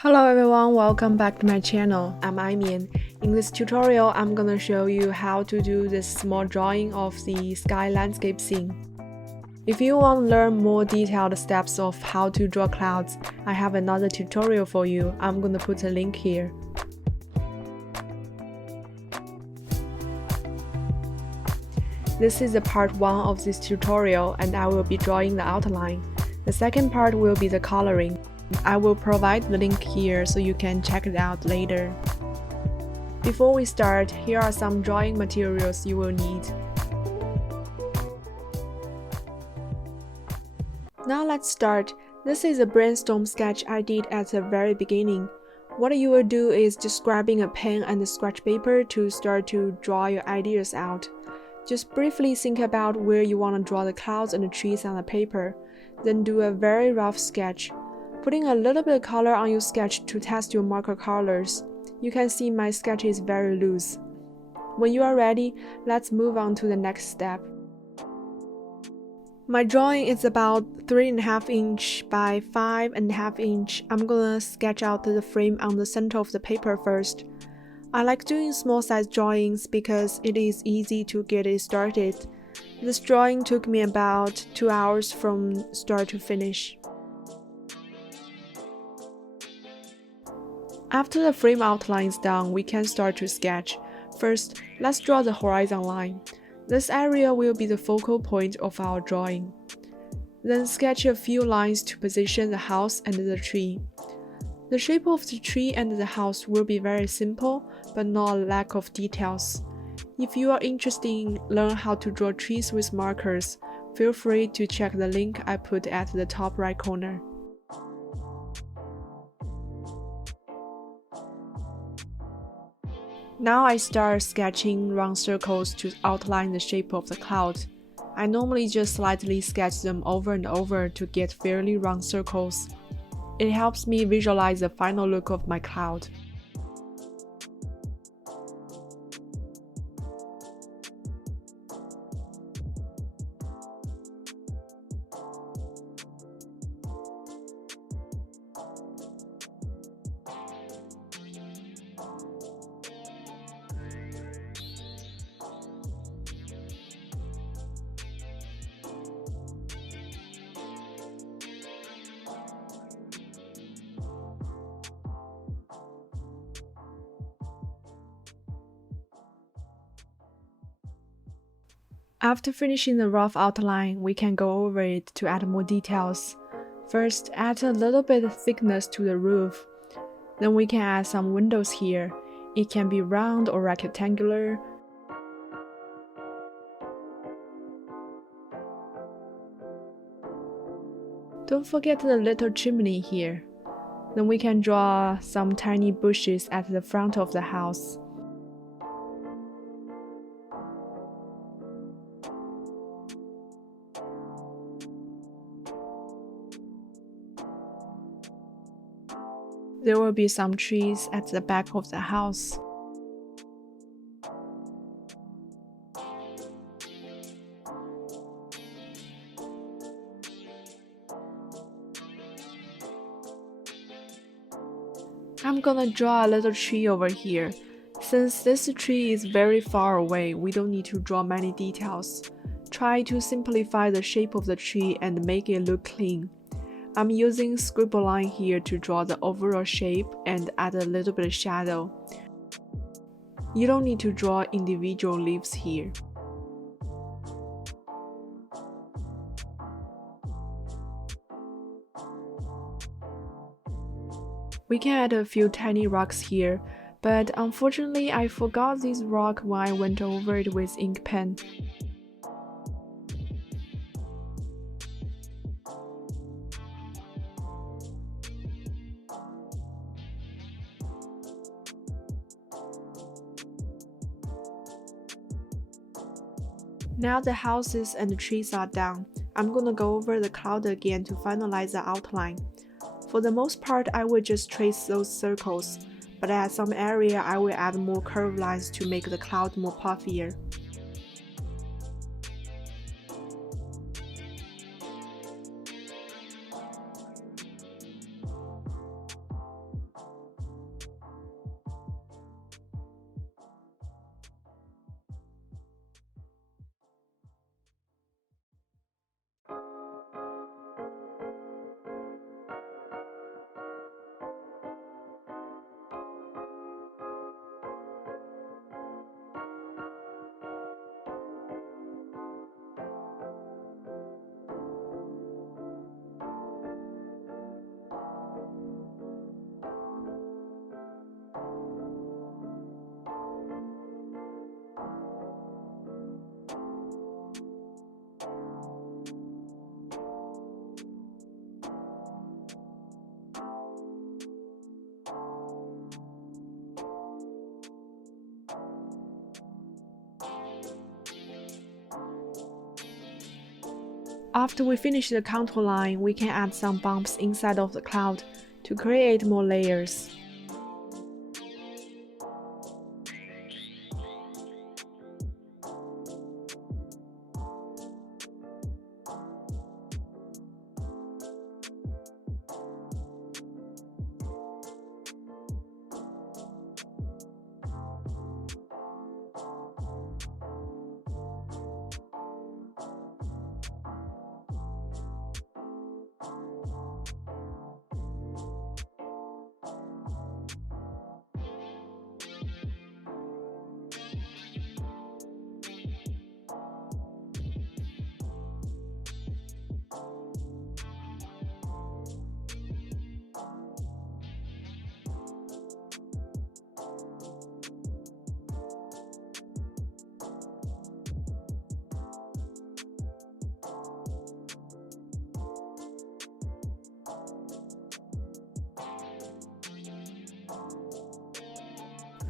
Hello everyone, welcome back to my channel. I'm 𝐼𝐚. In this tutorial, I'm gonna show you how to do this small drawing of the sky landscape scene. If you want to learn more detailed steps of how to draw clouds, I have another tutorial for you. I'm gonna put a link here. This is the part 1 of this tutorial and I will be drawing the outline. The second part will be the coloring. I will provide the link here so you can check it out later. Before we start, here are some drawing materials you will need. Now let's start. This is a brainstorm sketch I did at the very beginning. What you will do is just grabbing a pen and a scratch paper to start to draw your ideas out. Just briefly think about where you want to draw the clouds and the trees on the paper, then do a very rough sketch. Putting a little bit of color on your sketch to test your marker colors. You can see my sketch is very loose. When you are ready, let's move on to the next step. My drawing is about 3.5 inch by 5.5 inch. I'm gonna sketch out the frame on the center of the paper first. I like doing small size drawings because it is easy to get it started. This drawing took me about 2 hours from start to finish. After the frame outline is done, we can start to sketch. First, let's draw the horizon line. This area will be the focal point of our drawing. Then sketch a few lines to position the house and the tree. The shape of the tree and the house will be very simple, but not a lack of details. If you are interested in learning how to draw trees with markers, feel free to check the link I put at the top right corner. Now I start sketching round circles to outline the shape of the cloud. I normally just slightly sketch them over and over to get fairly round circles. It helps me visualize the final look of my cloud. After finishing the rough outline, we can go over it to add more details. First, add a little bit of thickness to the roof. Then we can add some windows here. It can be round or rectangular. Don't forget the little chimney here. Then we can draw some tiny bushes at the front of the house. There will be some trees at the back of the house. I'm gonna draw a little tree over here. Since this tree is very far away, we don't need to draw many details. Try to simplify the shape of the tree and make it look clean. I'm using scribble line here to draw the overall shape and add a little bit of shadow. You don't need to draw individual leaves here. We can add a few tiny rocks here, but unfortunately I forgot this rock when I went over it with ink pen. Now the houses and the trees are done. I'm gonna go over the cloud again to finalize the outline. For the most part, I will just trace those circles, but at some area I will add more curved lines to make the cloud more puffier. After we finish the contour line, we can add some bumps inside of the cloud to create more layers.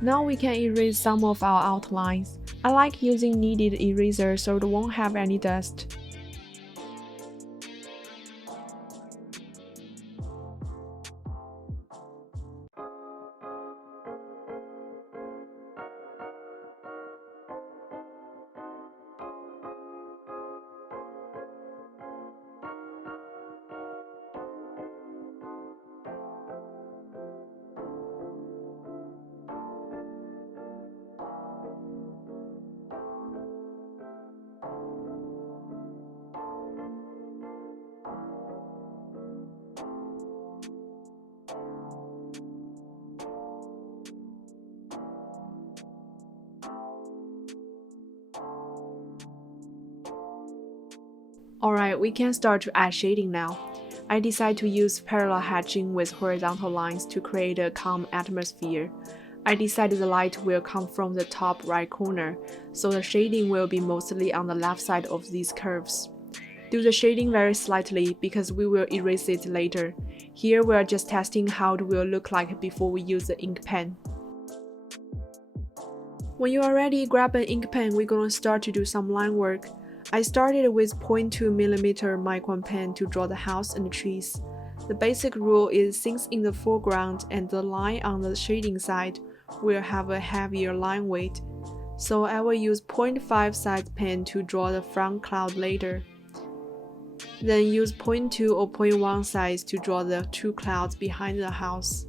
Now we can erase some of our outlines. I like using kneaded eraser so it won't have any dust. Alright, we can start to add shading now. I decide to use parallel hatching with horizontal lines to create a calm atmosphere. I decided the light will come from the top right corner, so the shading will be mostly on the left side of these curves. Do the shading very slightly because we will erase it later. Here we are just testing how it will look like before we use the ink pen. When you are ready, grab an ink pen, we're gonna start to do some line work. I started with 0.2mm micron pen to draw the house and the trees. The basic rule is since in the foreground and the line on the shading side will have a heavier line weight, so I will use 0.5 size pen to draw the front cloud later. Then use 0.2 or 0.1 size to draw the two clouds behind the house.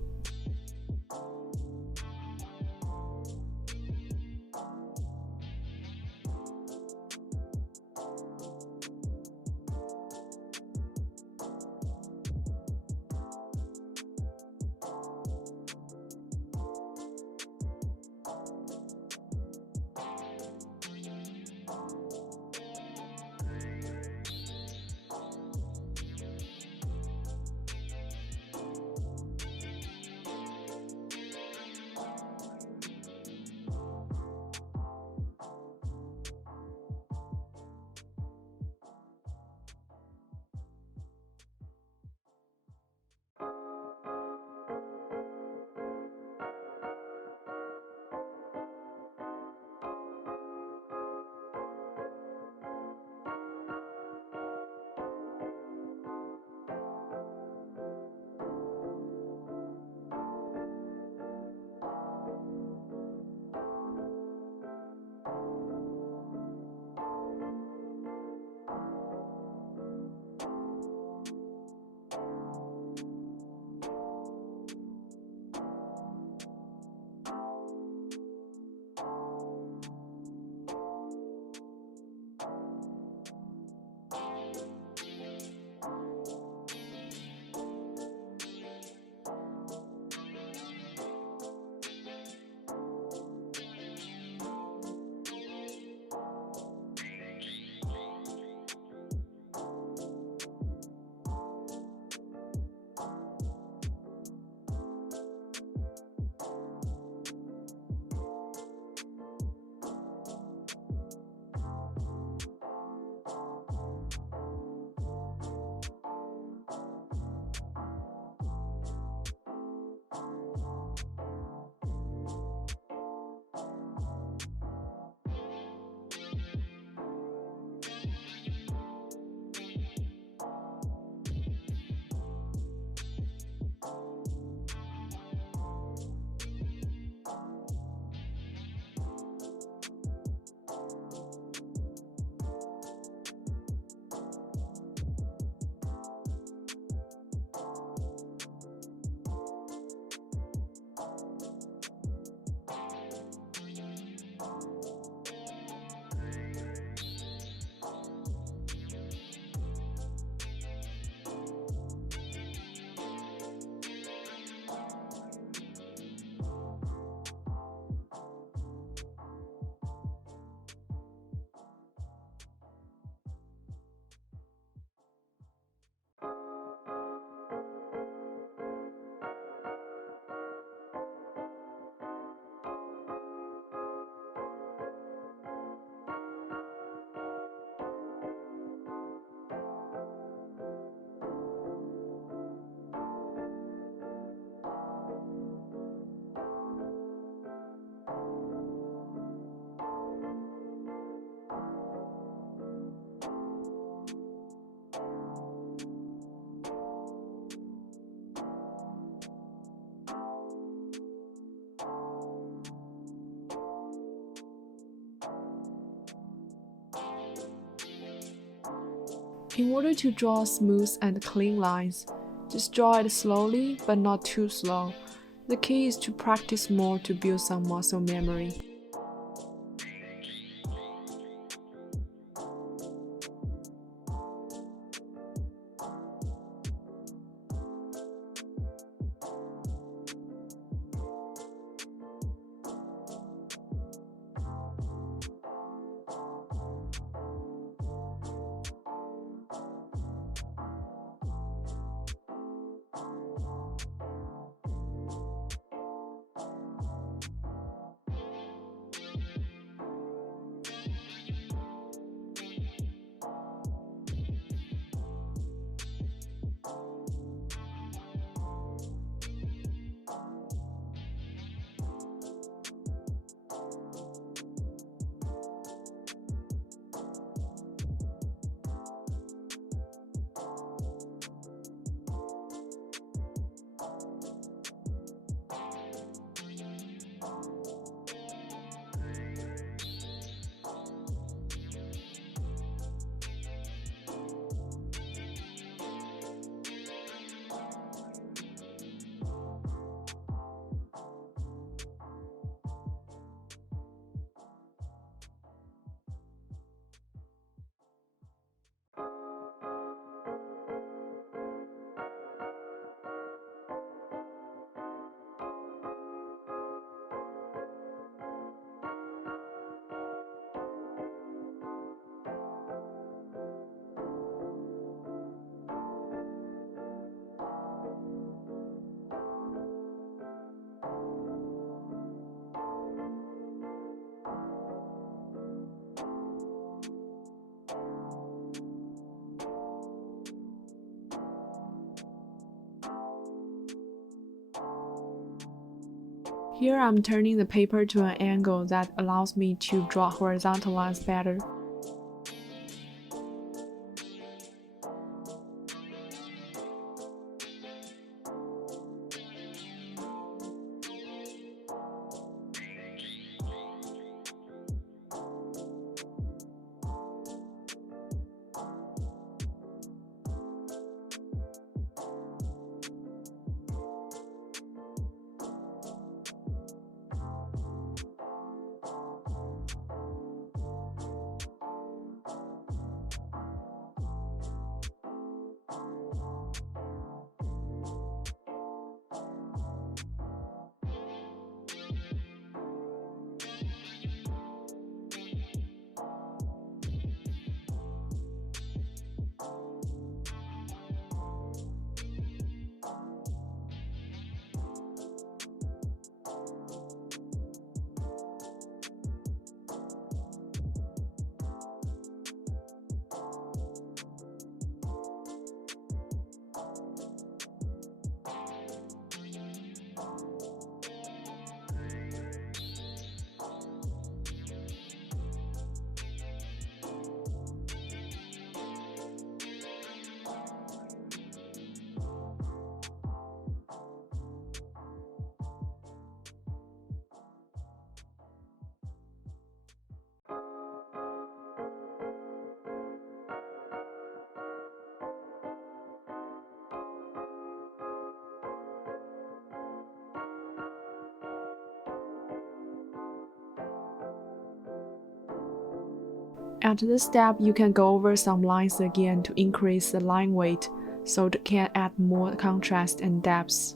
In order to draw smooth and clean lines, just draw it slowly but not too slow. The key is to practice more to build some muscle memory. Here I'm turning the paper to an angle that allows me to draw horizontal lines better. At this step, you can go over some lines again to increase the line weight, so it can add more contrast and depth.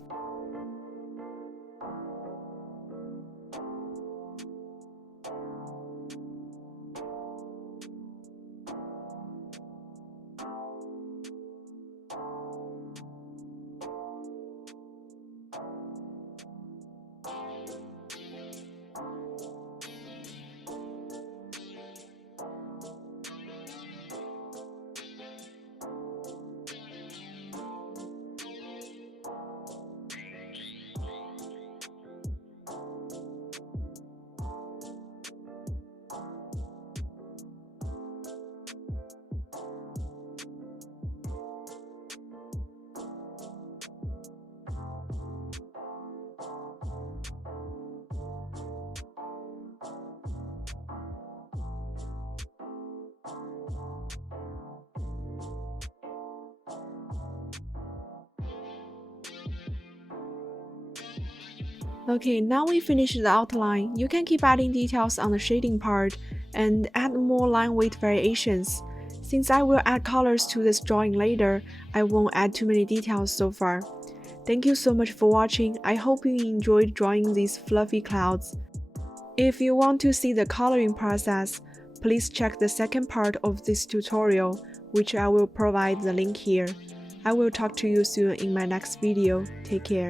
Okay, now we finished the outline. You can keep adding details on the shading part and add more line weight variations. Since I will add colors to this drawing later, I won't add too many details so far. Thank you so much for watching. I hope you enjoyed drawing these fluffy clouds. If you want to see the coloring process, please check the second part of this tutorial, which I will provide the link here. I will talk to you soon in my next video. Take care.